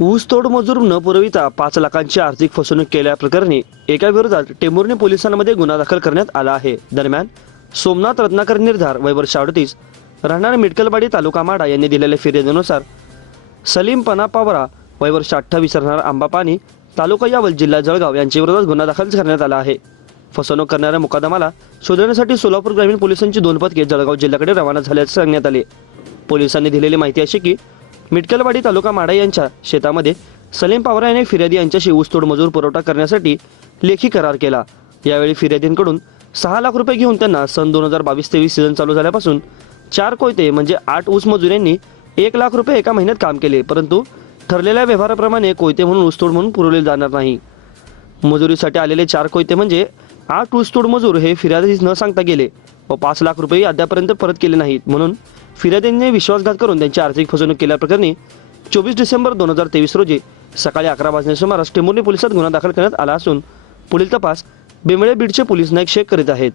ऊसतोड मजूर न पुरविता पाच लाखांची आर्थिक फसवणूक केल्याप्रकरणी एका विरोधात टेंभुर्णी पोलिसांमध्ये गुन्हा दाखल करण्यात आला आहे. दरम्यान सोमनाथ रत्नाकर निर्धार वैभव वर्ष अडतीस राहणार मिटकलवाडी तालुका माडा यांनी दिलेल्या फिर्यादीनुसार सलीम पनापावरा वैवर्ष अठ्ठावीस राहणार आंबापानी तालुका यावल जिल्हा जळगाव यांच्या विरोधात गुन्हा दाखल करण्यात आला आहे. फसवणूक करणाऱ्या मुकादमाला शोधण्यासाठी सोलापूर ग्रामीण पोलिसांची दोन पथके जळगाव जिल्ह्याकडे रवाना झाल्याचे सांगण्यात आले. पोलिसांनी दिलेली माहिती अशी की मिटकलवाडी तालुका माडा यांच्या शेतामध्ये सलीम पावरा याने फिर्यादी यांच्याशी ऊसतोड मजूर पुरवठा करण्यासाठी लेखी करार केला. यावेळी फिर्यादींकडून सहा लाख रुपये घेऊन त्यांना सन दोन हजार बावीस तेवीस सीझन चालू झाल्यापासून चार कोयते म्हणजे आठ ऊस मजुरांनी एक लाख रुपये एका महिन्यात काम केले परंतु ठरलेल्या व्यवहाराप्रमाणे कोयते म्हणून ऊसतोड म्हणून पुरवले जाणार नाही. मजुरीसाठी आलेले चार कोयते म्हणजे आठ ऊसतोड मजूर हे फिर्यादीस न सांगता गेले व पाच लाख रुपये अद्यापर्यंत परत केले नाहीत म्हणून फिर्यादींनी विश्वासघात करून त्यांची आर्थिक फसवणूक केल्याप्रकरणी चोवीस डिसेंबर दोन हजार तेवीस रोजी सकाळी अकरा वाजण्याच्या सुमारास टेंभुर्णी पोलिसात गुन्हा दाखल करण्यात आला असून पुढील तपास बेंबळे बीडचे पोलीस नाईक शेख करीत आहेत.